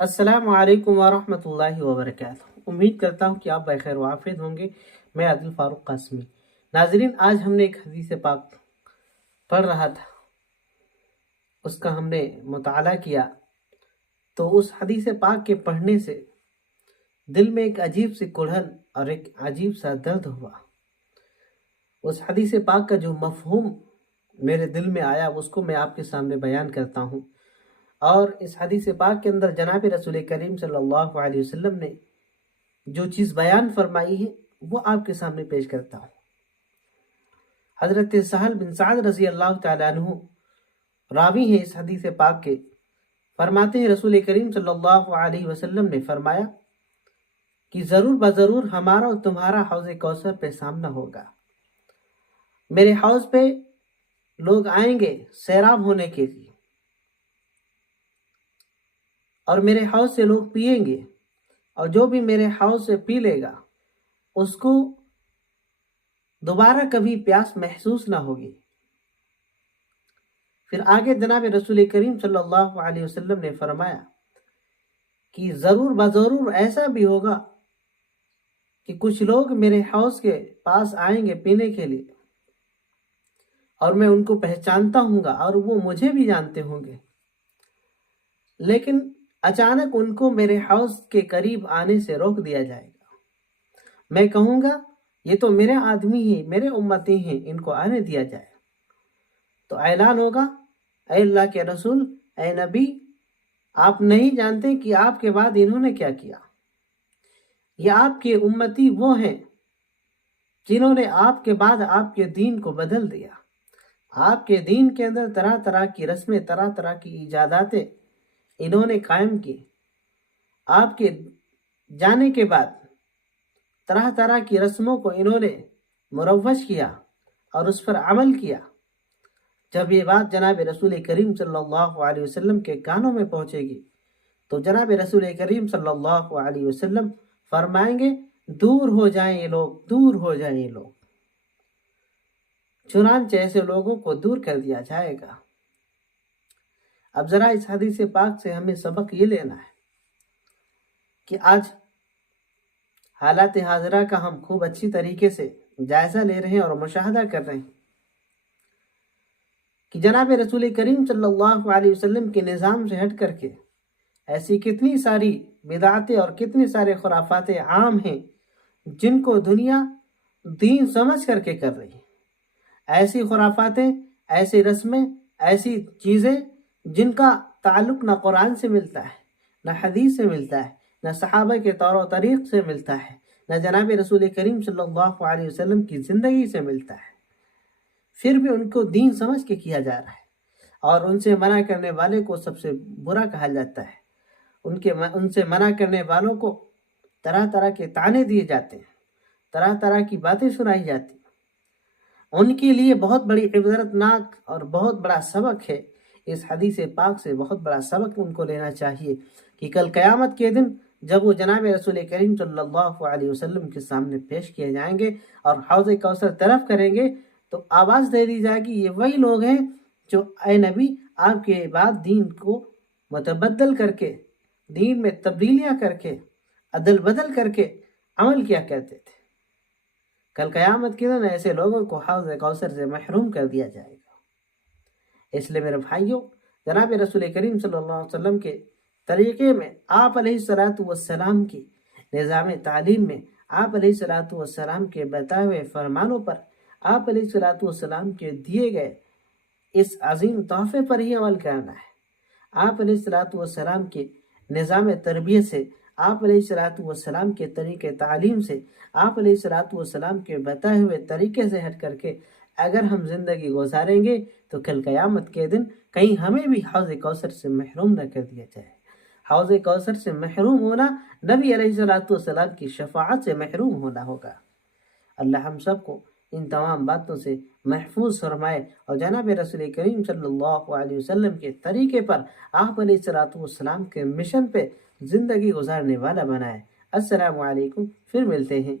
السلام علیکم ورحمۃ اللہ وبرکاتہ۔ امید کرتا ہوں کہ آپ بخیر و عافیت ہوں گے۔ میں عادل فاروق قاسمی۔ ناظرین، آج ہم نے ایک حدیث پاک پڑھ رہا تھا، اس کا ہم نے مطالعہ کیا، تو اس حدیث پاک کے پڑھنے سے دل میں ایک عجیب سی کڑھن اور ایک عجیب سا درد ہوا۔ اس حدیث پاک کا جو مفہوم میرے دل میں آیا اس کو میں آپ کے سامنے بیان کرتا ہوں، اور اس حدیث پاک کے اندر جناب رسول کریم صلی اللہ علیہ وسلم نے جو چیز بیان فرمائی ہے وہ آپ کے سامنے پیش کرتا ہوں۔ حضرت سہل بن سعد رضی اللہ تعالیٰ عنہ راوی ہیں اس حدیث پاک کے، فرماتے ہیں رسول کریم صلی اللہ علیہ وسلم نے فرمایا کہ ضرور بضرور ہمارا اور تمہارا حوض کوثر پہ سامنا ہوگا۔ میرے حوض پہ لوگ آئیں گے سیراب ہونے کے لیے، اور میرے حوض سے لوگ پئیں گے، اور جو بھی میرے حوض سے پی لے گا اس کو دوبارہ کبھی پیاس محسوس نہ ہوگی۔ پھر آگے جناب رسول کریم صلی اللہ علیہ وسلم نے فرمایا کہ ضرور بضرور ایسا بھی ہوگا کہ کچھ لوگ میرے حوض کے پاس آئیں گے پینے کے لیے، اور میں ان کو پہچانتا ہوں گا اور وہ مجھے بھی جانتے ہوں گے، لیکن اچانک ان کو میرے حوض کے قریب آنے سے روک دیا جائے گا۔ میں کہوں گا یہ تو میرے آدمی ہیں، میرے امتی ہیں، ان کو آنے دیا جائے۔ تو اعلان ہوگا، اے اللہ کے رسول، اے نبی، آپ نہیں جانتے کہ آپ کے بعد انہوں نے کیا کیا۔ یہ آپ کے امتی وہ ہیں جنہوں نے آپ کے بعد آپ کے دین کو بدل دیا۔ آپ کے دین کے اندر طرح طرح کی رسمیں، طرح طرح کی ایجاداتیں انہوں نے قائم کی۔ آپ کے جانے کے بعد طرح طرح کی رسموں کو انہوں نے مروج کیا اور اس پر عمل کیا۔ جب یہ بات جناب رسول کریم صلی اللہ علیہ وسلم کے کانوں میں پہنچے گی تو جناب رسول کریم صلی اللہ علیہ وسلم فرمائیں گے، دور ہو جائیں یہ لوگ، دور ہو جائیں یہ لوگ۔ چنانچہ ایسے لوگوں کو دور کر دیا جائے گا۔ اب ذرا اس حدیث پاک سے ہمیں سبق یہ لینا ہے کہ آج حالات حاضرہ کا ہم خوب اچھی طریقے سے جائزہ لے رہے ہیں اور مشاہدہ کر رہے ہیں کہ جناب رسول کریم صلی اللہ علیہ وسلم کے نظام سے ہٹ کر کے ایسی کتنی ساری بدعتیں اور کتنے سارے خرافات عام ہیں جن کو دنیا دین سمجھ کر کے کر رہی ہے۔ ایسی خرافاتیں، ایسی رسمیں، ایسی چیزیں جن کا تعلق نہ قرآن سے ملتا ہے، نہ حدیث سے ملتا ہے، نہ صحابہ کے طور و طریق سے ملتا ہے، نہ جناب رسول کریم صلی اللہ علیہ وسلم کی زندگی سے ملتا ہے، پھر بھی ان کو دین سمجھ کے کیا جا رہا ہے، اور ان سے منع کرنے والے کو سب سے برا کہا جاتا ہے۔ ان سے منع کرنے والوں کو طرح طرح کے طعنے دیے جاتے ہیں، طرح طرح کی باتیں سنائی جاتی ہیں۔ ان کے لیے بہت بڑی عبرتناک اور بہت بڑا سبق ہے۔ اس حدیث پاک سے بہت بڑا سبق ان کو لینا چاہیے کہ کل قیامت کے دن جب وہ جناب رسول کریم صلی اللہ علیہ وسلم کے سامنے پیش کیے جائیں گے اور حوض کوثر طلب کریں گے تو آواز دے دی جائے گی، یہ وہی لوگ ہیں جو اے نبی آپ کے بعد دین کو متبدل کر کے، دین میں تبدیلیاں کر کے، عدل بدل کر کے عمل کیا کرتے تھے۔ کل قیامت کے دن ایسے لوگوں کو حوض کوثر سے محروم کر دیا جائے گا۔ اس لیے میرے بھائیوں، جناب رسول کریم صلی اللہ علیہ وسلم کے طریقے میں، آپ علیہ الصلوۃ والسلام کی نظام تعلیم میں، آپ علیہ الصلوۃ والسلام کے بتائے ہوئے فرمانوں پر، آپ علیہ الصلوۃ والسلام کے دیے گئے اس عظیم تحفے پر ہی عمل کرنا ہے۔ آپ علیہ الصلوۃ والسلام کے نظام تربیت سے، آپ علیہ الصلوۃ والسلام کے طریقے تعلیم سے، آپ علیہ الصلوۃ والسلام کے بتائے ہوئے طریقے سے ہٹ کر کے اگر ہم زندگی گزاریں گے تو کل قیامت کے دن کہیں ہمیں بھی حوض کوثر سے محروم نہ کر دیا جائے۔ حوض کوثر سے محروم ہونا نبی علیہ الصلوۃ والسلام کی شفاعت سے محروم ہونا ہوگا۔ اللہ ہم سب کو ان تمام باتوں سے محفوظ فرمائے اور جناب رسول کریم صلی اللہ علیہ وسلم کے طریقے پر، آپ علیہ الصلوۃ والسلام کے مشن پہ زندگی گزارنے والا بنائے۔ السلام علیکم، پھر ملتے ہیں